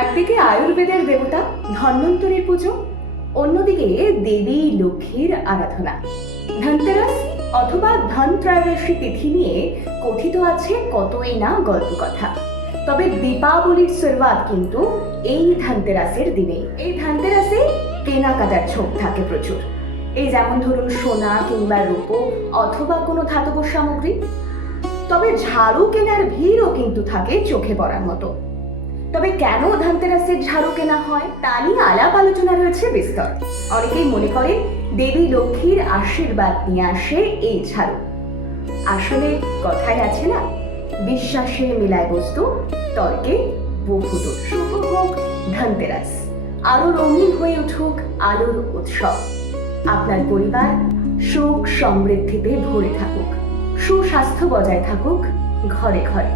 একদিকে আয়ুর্বেদের দেবতা ধন্বন্তরীর পুজো, অন্যদিকে দেবী লক্ষ্মীর আরাধনা। ধনতেরাস অথবা ধন ত্রয়োদশী তিথি নিয়ে কথিত আছে কতই না গল্প কথা। তবে দীপাবলির শুরুয়াত কিন্তু এই ধনতেরাসের দিনে। এই ধনতেরাসে কেনাকাটার ঝোঁক থাকে প্রচুর। এই যেমন ধরুন সোনা কিংবা রূপো অথবা কোনো ধাতব সামগ্রী। তবে ঝাড়ু কেনার ভিড়ও কিন্তু থাকে চোখে পড়ার মতো। তবে কেন ধনতেরাসের ঝাড়ু কেনা হয় তা নিয়ে আলাপ আলোচনা রয়েছে বিস্তর। অনেকেই মনে করেন দেবী লক্ষ্মীর আশীর্বাদ নিয়ে আসে এই ঝাড়ু। আসলে কথায় আছে না, বিশ্বাসে মিলায় বস্তু, তর্কে বহুদূর। শুভ হোক ধনতেরাস, আরো রঙিন হয়ে উঠুক আলোর উৎসব। আপনার পরিবার সুখ সমৃদ্ধিতে ভরে থাকুক, সুস্বাস্থ্য বজায় থাকুক ঘরে ঘরে।